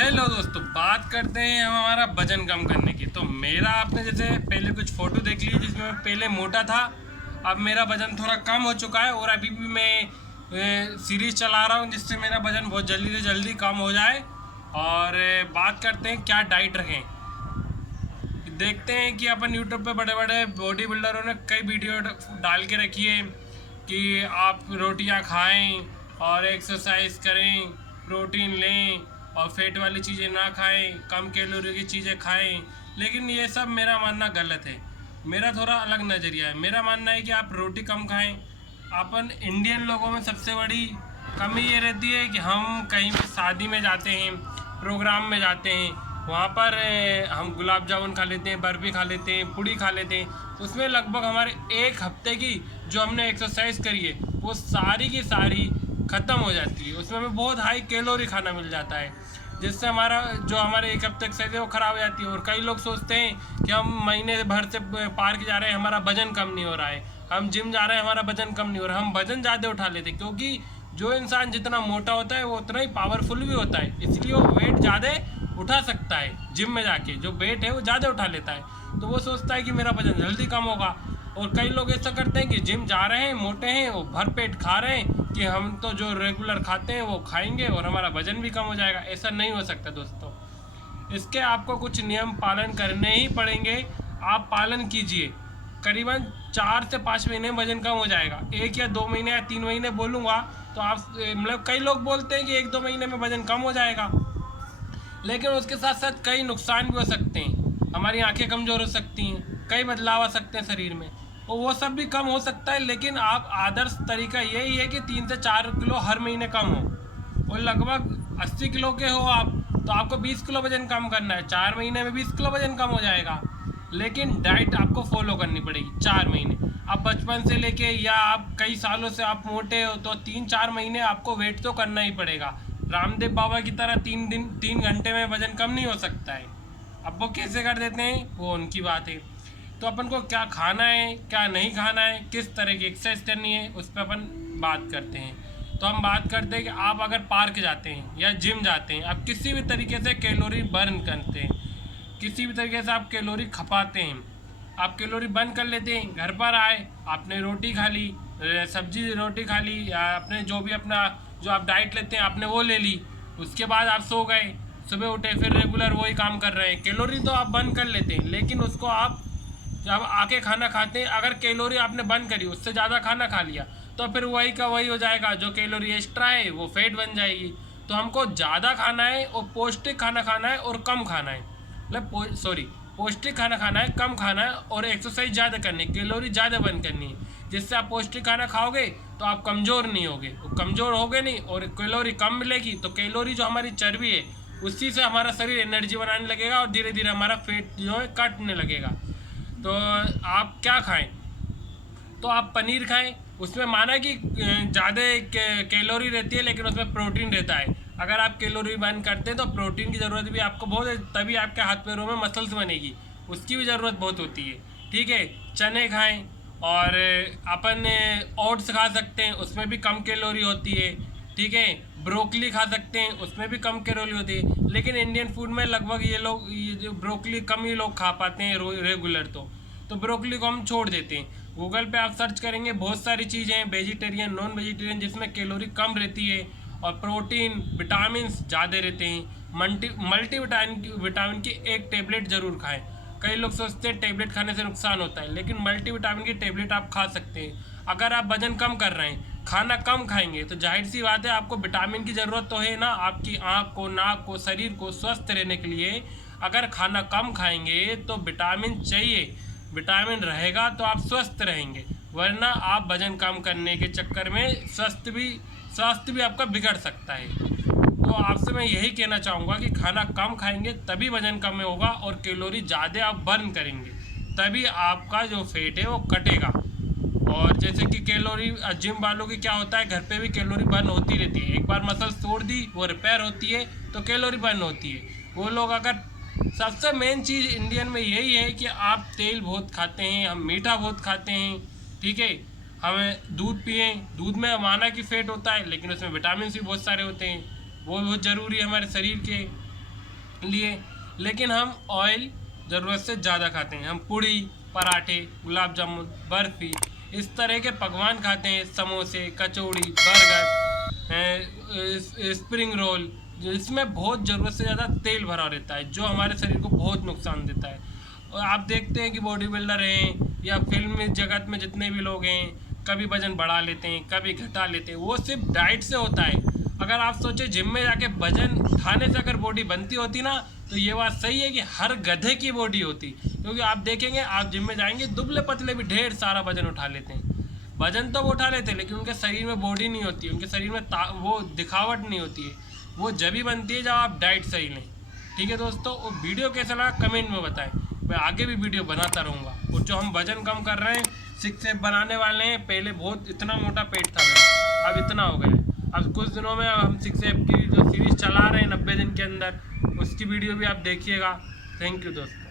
Hello दोस्तों, बात करते हैं हम हमारा वजन कम करने की। तो मेरा आपने जैसे पहले कुछ फ़ोटो देख ली जिसमें मैं पहले मोटा था। अब मेरा वज़न थोड़ा कम हो चुका है और अभी भी मैं सीरीज़ चला रहा हूँ जिससे मेरा वज़न बहुत जल्दी से जल्दी कम हो जाए। और बात करते हैं क्या डाइट रखें। देखते हैं कि अपन यूट्यूब पे बड़े बड़े बॉडी बिल्डरों ने कई वीडियो डाल के रखी है कि आप रोटियां खाएं और एक्सरसाइज करें, प्रोटीन लें और फैट वाली चीज़ें ना खाएं, कम कैलोरी की चीज़ें खाएं। लेकिन ये सब मेरा मानना गलत है। मेरा थोड़ा अलग नज़रिया है। मेरा मानना है कि आप रोटी कम खाएं। अपन इंडियन लोगों में सबसे बड़ी कमी ये रहती है कि हम कहीं भी शादी में जाते हैं, प्रोग्राम में जाते हैं, वहाँ पर हम गुलाब जामुन खा लेते हैं, बर्फ़ी खा लेते हैं, पूड़ी खा लेते हैं। उसमें लगभग हमारे एक हफ्ते की जो हमने एक्सरसाइज करी है वो सारी की सारी ख़त्म हो जाती है। उसमें हमें बहुत हाई कैलोरी खाना मिल जाता है जिससे हमारा जो हमारे एक हफ्ते एक्सरसाइज है वो ख़राब हो जाती है। और कई लोग सोचते हैं कि हम महीने भर से पार्क जा रहे हैं, हमारा वजन कम नहीं हो रहा है, हम जिम जा रहे हैं, हमारा वजन कम नहीं हो रहा है। हम वजन ज़्यादा उठा लेते हैं क्योंकि जो इंसान जितना मोटा होता है वो उतना ही पावरफुल भी होता है, इसलिए वो वेट ज़्यादा उठा सकता है। जिम में जाके जो वेट है वो ज़्यादा उठा लेता है, तो वो सोचता है कि मेरा वजन जल्दी कम होगा। और कई लोग ऐसा करते हैं कि जिम जा रहे हैं, मोटे हैं, वो भर पेट खा रहे हैं कि हम तो जो रेगुलर खाते हैं वो खाएंगे और हमारा वजन भी कम हो जाएगा। ऐसा नहीं हो सकता दोस्तों। इसके आपको कुछ नियम पालन करने ही पड़ेंगे। आप पालन कीजिए, करीबन 4 से 5 महीने में वजन कम हो जाएगा। 1 या 2 महीने या 3 महीने बोलूँगा तो आप मतलब कई लोग बोलते हैं कि 1-2 महीने में वजन कम हो जाएगा, लेकिन उसके साथ साथ कई नुकसान भी हो सकते हैं। हमारी आंखें कमज़ोर हो सकती हैं, कई बदलाव आ सकते हैं शरीर में, और वो सब भी कम हो सकता है। लेकिन आप आदर्श तरीका यही है कि 3 से 4 किलो हर महीने कम हो। और लगभग 80 किलो के हो आप तो आपको 20 किलो वजन कम करना है। 4 महीने में 20 किलो वजन कम हो जाएगा। लेकिन डाइट आपको फॉलो करनी पड़ेगी 4 महीने। आप बचपन से लेके या आप कई सालों से आप मोटे हो तो 3-4 महीने आपको वेट तो करना ही पड़ेगा। रामदेव बाबा की तरह 3 घंटे में वजन कम नहीं हो सकता है। अब वो कैसे कर देते हैं वो उनकी बात है। तो अपन को क्या खाना है, क्या नहीं खाना है, किस तरह की एक्सरसाइज करनी है, उस पर अपन बात करते हैं। तो हम बात करते हैं कि आप अगर पार्क जाते हैं या जिम जाते हैं, आप किसी भी तरीके से कैलोरी बर्न करते हैं, किसी भी तरीके से आप कैलोरी खपाते हैं, आप कैलोरी बर्न कर लेते हैं। घर पर आए, आपने रोटी खा ली, सब्जी रोटी खा ली, या आपने जो भी अपना जो आप डाइट लेते हैं आपने वो ले ली, उसके बाद आप सो गए, सुबह उठे फिर रेगुलर वही काम कर रहे हैं। कैलोरी तो आप बर्न कर लेते हैं, लेकिन उसको आप जब आके खाना खाते हैं, अगर कैलोरी आपने बर्न करी, उससे ज़्यादा खाना खा लिया, तो फिर वही का वही हो जाएगा। जो कैलोरी एक्स्ट्रा है वो फैट बन जाएगी। तो हमको ज़्यादा खाना है और पौष्टिक खाना खाना है और कम खाना है, मतलब पौष्टिक खाना खाना है, कम खाना है और एक्सरसाइज ज़्यादा करनी है, कैलोरी ज़्यादा बर्न करनी है। जिससे आप पौष्टिक खाना खाओगे तो आप कमज़ोर नहीं होगे, कमज़ोर होगे नहीं और कैलोरी कम मिलेगी तो कैलोरी जो हमारी चर्बी है उसी से हमारा शरीर एनर्जी बनाने लगेगा और धीरे धीरे हमारा फैट जो है कटने लगेगा। तो आप क्या खाएं? तो आप पनीर खाएं। उसमें माना कि ज़्यादा कैलोरी रहती है लेकिन उसमें प्रोटीन रहता है। अगर आप कैलोरी बर्न करते हैं तो प्रोटीन की ज़रूरत भी आपको बहुत है, तभी आपके हाथ पैरों में मसल्स बनेगी, उसकी भी ज़रूरत बहुत होती है। ठीक है, चने खाएं और अपन ओट्स खा सकते हैं, उसमें भी कम कैलोरी होती है। ठीक है, ब्रोकली खा सकते हैं, उसमें भी कम कैलोरी होती है। लेकिन इंडियन फूड में लगभग ये जो ब्रोकली कम ही लोग खा पाते हैं रेगुलर, तो ब्रोकली को हम छोड़ देते हैं। गूगल पे आप सर्च करेंगे, बहुत सारी चीज़ें हैं वेजिटेरियन, नॉन वेजिटेरियन, जिसमें कैलोरी कम रहती है और प्रोटीन विटामिन ज़्यादा रहते हैं। मल्टी विटामिन की एक टेबलेट ज़रूर खाएं। कई लोग सोचते हैं टेबलेट खाने से नुकसान होता है, लेकिन मल्टी विटामिन की टेबलेट आप खा सकते हैं। अगर आप वजन कम कर रहे हैं, खाना कम खाएंगे, तो जाहिर सी बात है आपको विटामिन की ज़रूरत तो है ना, आपकी आँख को, नाक को, शरीर को स्वस्थ रहने के लिए। अगर खाना कम खाएंगे तो विटामिन चाहिए, विटामिन रहेगा तो आप स्वस्थ रहेंगे, वरना आप वजन कम करने के चक्कर में स्वास्थ्य भी आपका बिगड़ सकता है। तो आपसे मैं यही कहना चाहूँगा कि खाना कम खाएंगे तभी वजन कम होगा और कैलोरी ज़्यादा आप बर्न करेंगे, तभी आपका जो फैट है वो कटेगा। और जैसे कि कैलोरी जिम वालों की क्या होता है, घर पे भी कैलोरी बर्न होती रहती है। एक बार मसल्स तोड़ दी, वो रिपेयर होती है तो कैलोरी बर्न होती है। वो लोग अगर सबसे मेन चीज़ इंडियन में यही है कि आप तेल बहुत खाते हैं, हम मीठा बहुत खाते हैं। ठीक है, हमें दूध पिएं, दूध में माना कि फैट होता है लेकिन उसमें विटामिन भी बहुत सारे होते हैं, वो बहुत ज़रूरी है हमारे शरीर के। लिए, लेकिन हम ऑयल ज़रूरत से ज़्यादा खाते हैं। हम पूड़ी, पराठे, गुलाब जामुन, बर्फ़ी, इस तरह के पकवान खाते हैं, समोसे, कचौड़ी, बर्गर, स्प्रिंग रोल, जिसमें बहुत ज़रूरत से ज़्यादा तेल भरा रहता है, जो हमारे शरीर को बहुत नुकसान देता है। और आप देखते हैं कि बॉडी बिल्डर हैं या फिल्म जगत में जितने भी लोग हैं, कभी वजन बढ़ा लेते हैं, कभी घटा लेते हैं, वो सिर्फ डाइट से होता है। अगर आप सोचे जिम में जाके वजन उठाने से अगर बॉडी बनती होती ना, तो ये बात सही है कि हर गधे की बॉडी होती। क्योंकि आप देखेंगे, आप जिम में जाएंगे, दुबले पतले भी ढेर सारा वजन उठा लेते हैं। वजन तो वो उठा लेते हैं, लेकिन उनके शरीर में बॉडी नहीं होती, उनके शरीर में वो दिखावट नहीं होती है। वो जब ही बनती है जब आप डाइट सही लें। ठीक है दोस्तों, वो वीडियो कैसा लगा कमेंट में बताएं। मैं आगे भी वीडियो बनाता रहूँगा। और जो हम वजन कम कर रहे हैं, 6 एप बनाने वाले हैं। पहले बहुत इतना मोटा पेट था मेरा, अब इतना हो गया है। अब कुछ दिनों में हम 6 एप की जो सीरीज़ चला रहे हैं 90 दिन के अंदर, उसकी वीडियो भी आप देखिएगा। थैंक यू दोस्तों।